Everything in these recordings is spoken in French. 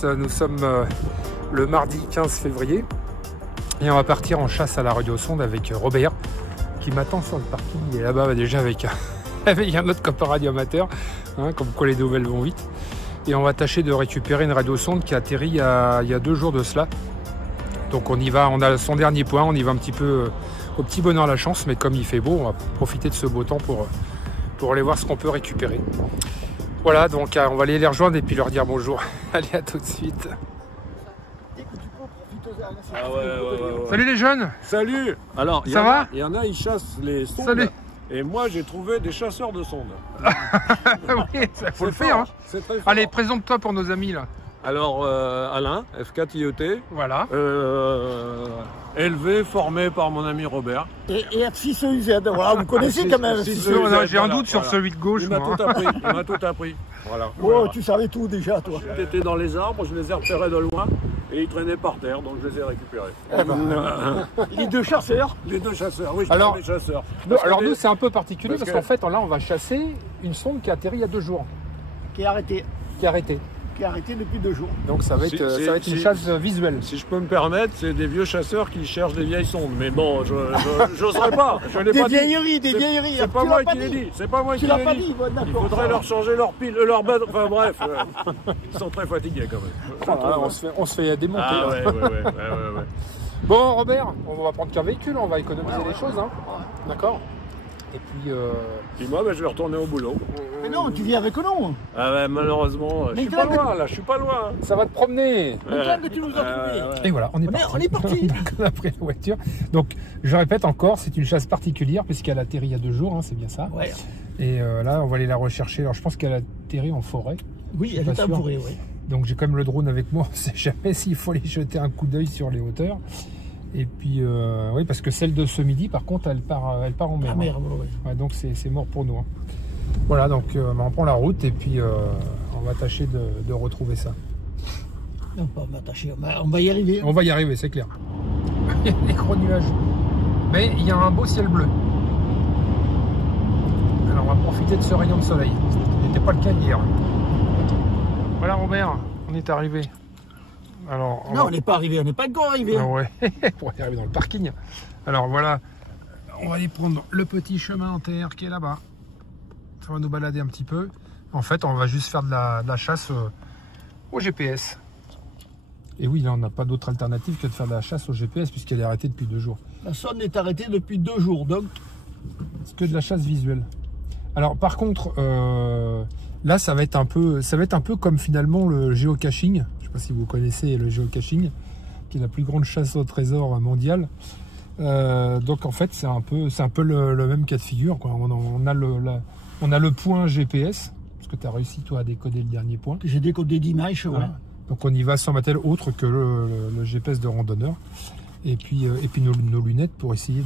tous, nous sommes le mardi 15 février et on va partir en chasse à la radiosonde avec Robert qui m'attend sur le parking. Il est là-bas déjà avec un autre copain radioamateur, hein, comme quoi les nouvelles vont vite. Et on va tâcher de récupérer une radiosonde qui a atterri il y a 2 jours de cela. Donc on y va, on a son dernier point, on y va un petit peu au petit bonheur la chance, mais comme il fait beau, on va profiter de ce beau temps pour aller voir ce qu'on peut récupérer. Voilà, donc on va aller les rejoindre et puis leur dire bonjour. Allez, à tout de suite. Ah ouais. Salut les jeunes. Salut. Alors, ça va? Il y en a, ils chassent les sondes. Salut. Et moi, j'ai trouvé des chasseurs de sondes. Oui, il faut le faire. Hein. C'est très fort. Allez, présente-toi pour nos amis là. Alors, Alain, F4IET, Voilà. élevé, formé par mon ami Robert. Et F6EZ, voilà, vous connaissez quand même. J'ai un doute sur celui de gauche. Il m'a moi. tout appris. Il m'a tout appris. Voilà. Oh, tu savais tout déjà, toi. J'étais dans les arbres, je les ai repérés de loin et ils traînaient par terre, donc je les ai récupérés. Eh ben, les deux chasseurs. Les deux chasseurs, oui, je Alors, les chasseurs. Alors nous, c'est un peu particulier parce que- qu'en fait, là, on va chasser une sonde qui a atterri il y a 2 jours, Qui est arrêté. qui est arrêtée. Qui est arrêté depuis 2 jours. Donc ça va être, ça va être une Si- chasse visuelle. Si je peux me permettre, c'est des vieux chasseurs qui cherchent des vieilles sondes. Mais bon, j'oserais pas. Je l'ai Des pas dit. vieilleries, des C'est- vieilleries. C'est pas Tu moi l'as pas qui l'ai dit. dit. C'est pas moi Tu qui l'as l'ai pas dit. dit, bon, Il d'accord. faudrait leur changer leur pile, leur bad. Enfin bref, ils sont très fatigués quand même. On se fait démonter. Ah là. ouais. Bon, Robert, on va prendre qu'un véhicule, on va économiser les choses. Hein. D'accord. Et puis, Puis moi, je vais retourner au boulot. Mais non, tu viens avec nous. Ah ouais, malheureusement, je Mais suis pas toi, loin là, je suis pas loin. ça va te promener. Mais toi, que tu nous as trouvés. Et voilà, on est parti. On a pris la voiture. Donc, je répète encore, c'est une chasse particulière puisqu'elle a atterri il y a 2 jours, hein, c'est bien ça. Ouais. Et là, on va aller la rechercher. Alors, je pense qu'elle a atterri en forêt. Oui, elle pas est sûr. entourée, oui. Donc, j'ai quand même le drone avec moi. On ne sait jamais s'il faut aller jeter un coup d'œil sur les hauteurs. Et puis, oui, parce que celle de ce midi, par contre, elle part en mer. Ah merde, oui. Ouais, donc, c'est mort pour nous. Hein. Voilà, donc on prend la route et puis on va tâcher de retrouver ça. On va m'attacher, on va y arriver. On va y arriver, c'est clair. Il y a des gros nuages. Mais il y a un beau ciel bleu. Alors on va profiter de ce rayon de soleil. Ce n'était pas le cas hier. Voilà Robert, on est arrivé. Alors, Non, on n'est pas arrivé, on n'est pas encore arrivé. Ah ouais, pour aller arriver dans le parking. Alors voilà, on va aller prendre le petit chemin en terre qui est là-bas. Ça va nous balader un petit peu. En fait, on va juste faire de la chasse au GPS. Et oui, là, on n'a pas d'autre alternative que de faire de la chasse au GPS puisqu'elle est arrêtée depuis 2 jours. La sonde est arrêtée depuis 2 jours, donc. C'est que de la chasse visuelle. Alors, par contre, là, ça va être un peu comme finalement le géocaching. Je ne sais pas si vous connaissez le géocaching, qui est la plus grande chasse au trésor mondiale. Donc, en fait, c'est un peu le même cas de figure, quoi. On a le point GPS, parce que tu as réussi, toi, à décoder le dernier point. J'ai décodé d'image, Voilà. ouais. Donc, on y va sans matériel autre que le GPS de randonneur. Et puis nos lunettes pour essayer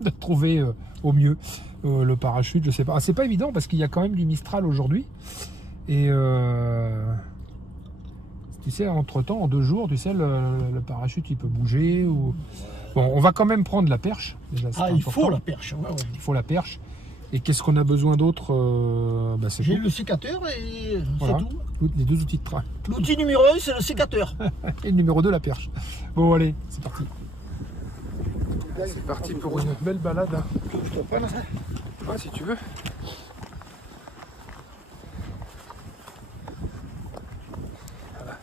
de trouver au mieux le parachute, je sais pas. Ah, c'est pas évident parce qu'il y a quand même du Mistral aujourd'hui. Et tu sais, entre-temps, en 2 jours, tu sais, le parachute, il peut bouger. Bon, on va quand même prendre la perche. Déjà, c'est Ah, il important. faut la perche, ouais. Il faut la perche. Et qu'est-ce qu'on a besoin d'autre? C'est J'ai tout. le sécateur et Voilà. c'est tout. Les 2 outils de train. L'outil numéro 1, c'est le sécateur. Et le numéro 2, la perche. Bon, allez, c'est parti. C'est parti pour une belle balade. Hein. Je te prends ça. Ouais, si tu veux. Voilà.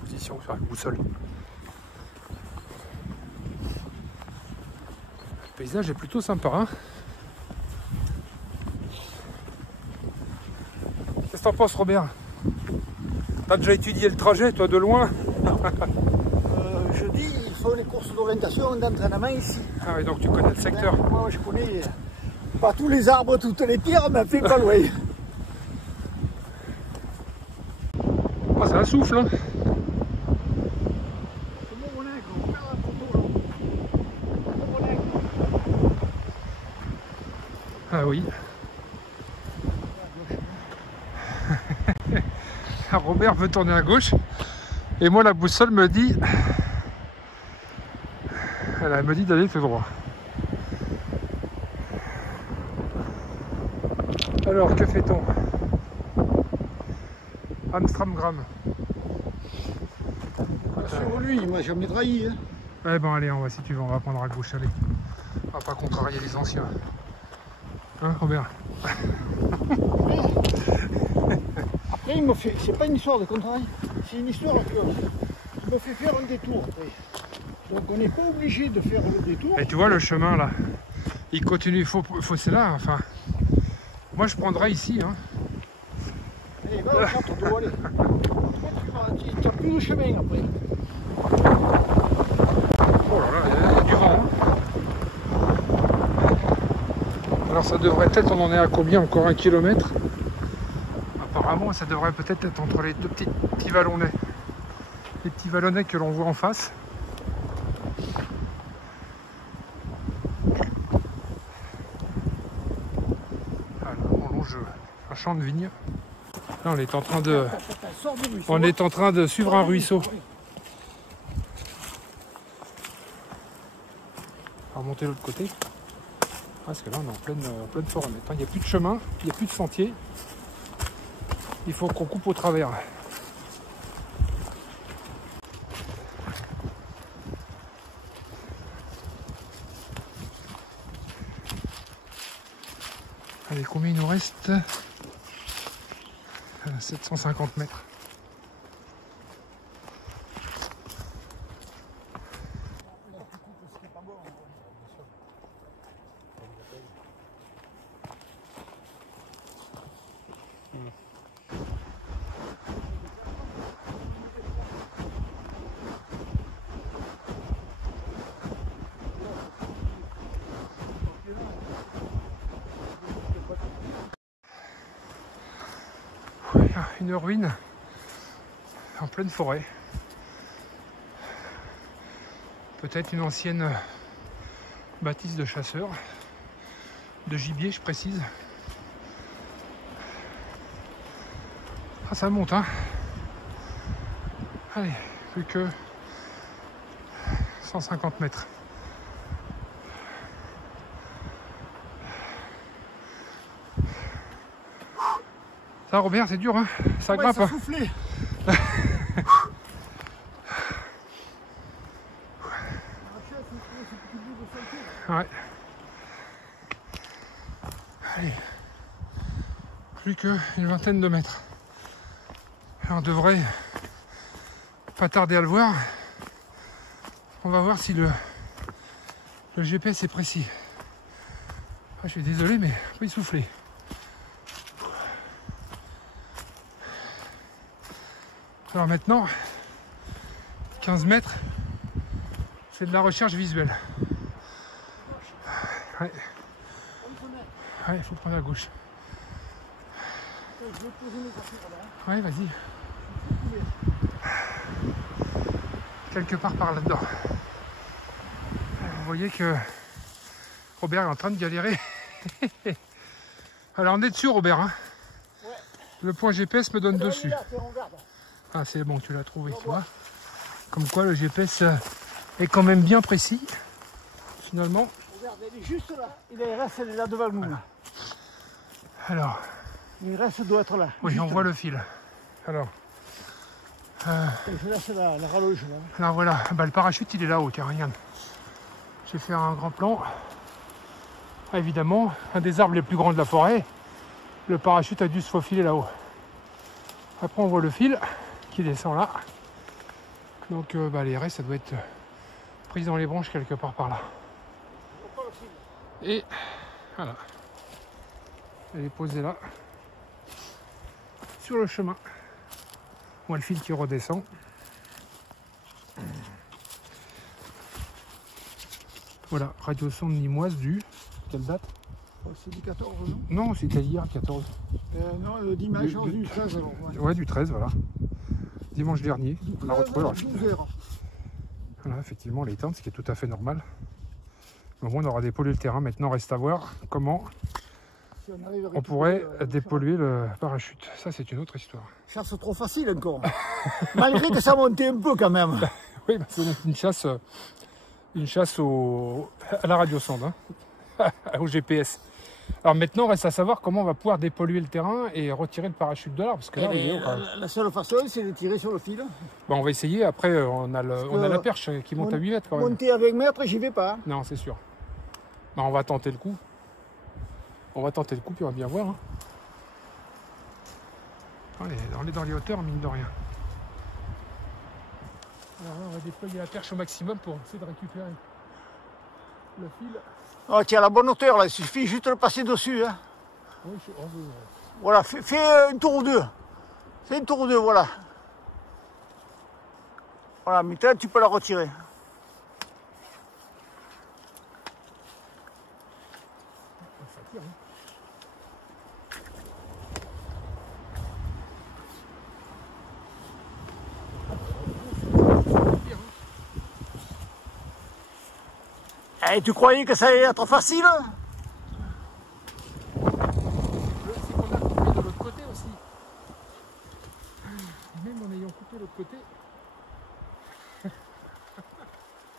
Position sur la boussole. Le paysage est plutôt sympa. Hein. Qu'est-ce que t'en penses, Robert? T'as déjà étudié le trajet, toi, de loin? Je dis, il faut les courses d'orientation, d'entraînement ici. Ah oui, donc tu connais le secteur. Moi, je connais pas tous les arbres, toutes les pierres, mais fait pas loin. Oh, ça souffle, hein. Ah oui. Robert veut tourner à gauche et moi la boussole me dit elle me dit d'aller tout droit. Alors que fait-on? Amstramgram. pour lui, il m'a jamais trahi. Hein. Ouais, bon, allez, si tu veux, on va prendre à gauche, allez. On va pas contrarier les anciens. Hein, Robert? Après, il me fait. C'est pas une histoire de contraire, c'est une histoire que il me fait faire un détour après. Donc on n'est pas obligé de faire le détour. Et tu vois le chemin là, il continue, c'est là, enfin. Moi je prendrais ici. Hein. Allez, va au château d'eau, allez. Tu n'as plus de chemin après. Oh là là, il y a du vent. Hein. Alors ça devrait être, on en est à combien? Encore 1 kilomètre? Apparemment ça devrait peut-être être entre les deux petits vallonnets. Les petits vallonnets que l'on voit en face. On longe un champ de vigne. Là, on est en train de suivre un ruisseau. On va remonter de l'autre côté. Parce que là, on est en pleine forêt. Il n'y a plus de chemin, il n'y a plus de sentier. Il faut qu'on coupe au travers. Allez, combien il nous reste? 750 mètres. Une ruine en pleine forêt. Peut-être une ancienne bâtisse de chasseurs, de gibier, je précise. Ah, ça monte, hein. Allez, plus que 150 mètres. Ça, Robert, c'est dur, hein. Ça grimpe. Ça soufflait. Ouais. Allez. Plus qu'une vingtaine de mètres. On devrait pas tarder à le voir. On va voir si le GPS est précis. Ah, je suis désolé, mais il soufflait. Alors maintenant, 15 mètres, c'est de la recherche visuelle. Ouais. Ouais, il faut prendre à gauche. Ouais, vas-y. Quelque part par là-dedans. Vous voyez que Robert est en train de galérer. Alors on est dessus, Robert. Hein. Ouais. Le point GPS me donne dessus. Là, on regarde. Ah, c'est bon, tu l'as trouvé, tu vois. Comme quoi le GPS est quand même bien précis, finalement. Regarde, il est juste là. Il reste là devant nous. Voilà. Alors. Il reste doit être là. Oui, on voit le fil. Alors. Je laisse la rallonge là. Alors voilà, bah, le parachute il est là-haut, tiens, regarde. J'ai fait un grand plan. Ah, évidemment, un des arbres les plus grands de la forêt. Le parachute a dû se faufiler là-haut. Après on voit le fil qui descend là. Donc les restes, ça doit être pris dans les branches quelque part par là. Et voilà. Elle est posée là. Sur le chemin. On voit le fil qui redescend. Voilà, radiosonde nimoise du... Quelle date? C'est du 14, non? Non, c'était hier, 14. Non, le dimanche du 13 alors. Ouais, du 13, voilà. Dimanche dernier, on a retrouvé leur fil. 12 heures. Voilà, effectivement, l'éteinte, ce qui est tout à fait normal. Mais bon, on aura dépollué le terrain. Maintenant, reste à voir comment Si on on pourrait dépolluer le parachute. Ça, c'est une autre histoire. Chasse trop facile encore. Malgré que ça montait un peu quand même. Oui, bah, c'est une chasse à la radiosonde, hein. Au GPS. Alors maintenant, reste à savoir comment on va pouvoir dépolluer le terrain et retirer le parachute de l'arbre. Parce que là, il est haut, quand même. La seule façon, c'est de tirer sur le fil. Bon, on va essayer. Après, on a la perche qui monte à 8 mètres quand même. Monter à 20 mètres, j'y vais pas. Non, c'est sûr. Bon, on va tenter le coup. On va tenter le coup, puis on va bien voir. Hein. On est dans les hauteurs, mine de rien. Alors là, on va déployer la perche au maximum pour essayer de récupérer le fil. Oh, tiens, à la bonne hauteur, là, il suffit juste de le passer dessus. Hein. Oui, Voilà, fais une tour ou deux. Fais une tour ou deux, voilà. Voilà, maintenant tu peux la retirer. Ça tire, hein. Et tu croyais que ça allait être facile? C'est qu'on a coupé de l'autre côté aussi. Même en ayant coupé de l'autre côté.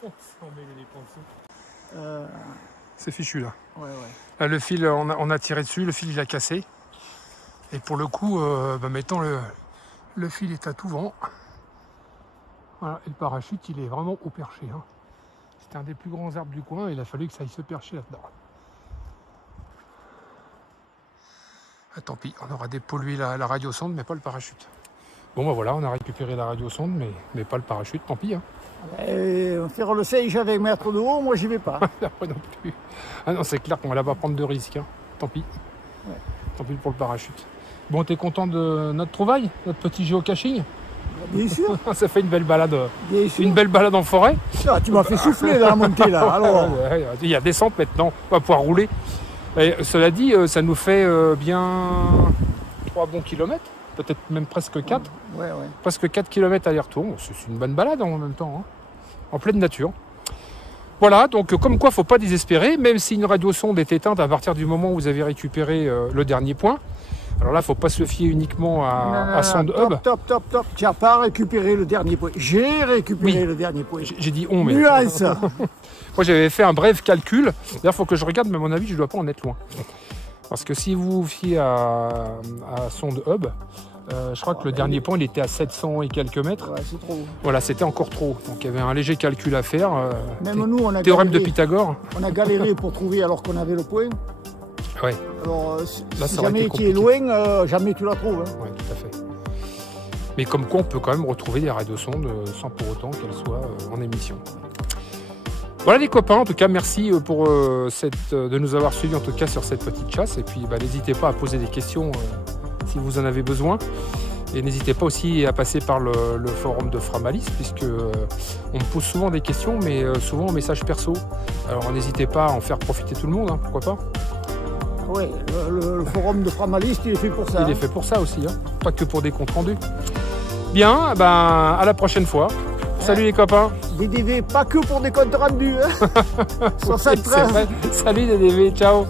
On s'en mêle les pinceaux. C'est fichu là. Ouais. Là, le fil, on a tiré dessus, le fil il a cassé. Et pour le coup, mettons le fil est à tout vent. Voilà, et le parachute il est vraiment au perché. Hein. C'était un des plus grands arbres du coin, il a fallu que ça aille se percher là-dedans. Ah, tant pis, on aura dépollué la radiosonde, mais pas le parachute. Bon bah voilà, on a récupéré la radiosonde, mais pas le parachute, tant pis. Hein. Faire le sage avec 20 mètres de haut, moi j'y vais pas. Moi non plus. Ah non, c'est clair qu'on va là pas prendre de risques. Hein. Tant pis. Ouais. Tant pis pour le parachute. Bon, t'es content de notre trouvaille, notre petit géocaching? Bien sûr. Ça fait une belle balade. Bien sûr. Une belle balade en forêt. Ah, tu m'as fait souffler dans la montée là. Alors. Il y a descente maintenant, on va pouvoir rouler. Et, cela dit, ça nous fait bien 3 bons kilomètres, peut-être même presque 4. Ouais. Presque 4 km aller-retour. Bon, c'est une bonne balade en même temps, hein. En pleine nature. Voilà, donc comme quoi, il ne faut pas désespérer, même si une radiosonde est éteinte à partir du moment où vous avez récupéré le dernier point. Alors là, il ne faut pas se fier uniquement à Sonde Hub. Top. Tu n'as pas récupéré le dernier point. J'ai récupéré le dernier point. J'ai dit on, mais... Nuance. Moi, j'avais fait un bref calcul. D'ailleurs, il faut que je regarde, mais à mon avis, je ne dois pas en être loin. Parce que si vous vous fiez à Sonde Hub, je crois que le dernier point, il était à 700 et quelques mètres. Ouais, c'est trop. Voilà, c'était encore trop. Donc, il y avait un léger calcul à faire. Même nous, on a théorème galéré. de Pythagore. On a galéré pour trouver alors qu'on avait le point. Ouais. Alors, Là, si ça aurait jamais été tu es compliqué. loin, jamais tu la trouves. Hein. Oui, tout à fait. Mais comme quoi, on peut quand même retrouver des radiosondes sans pour autant qu'elles soient en émission. Voilà les copains, en tout cas, merci pour de nous avoir suivis en tout cas sur cette petite chasse. Et puis, n'hésitez pas à poser des questions si vous en avez besoin. Et n'hésitez pas aussi à passer par le forum de Framalis, puisque on me pose souvent des questions, mais souvent en message perso. Alors n'hésitez pas à en faire profiter tout le monde, hein, pourquoi pas. Oui, le forum de Framalis, il est fait pour ça. Il est fait pour ça aussi, hein, pas que pour des comptes rendus. Bien, à la prochaine fois. Salut les copains. DDV, pas que pour des comptes rendus. Hein. 73. Salut DDV, ciao.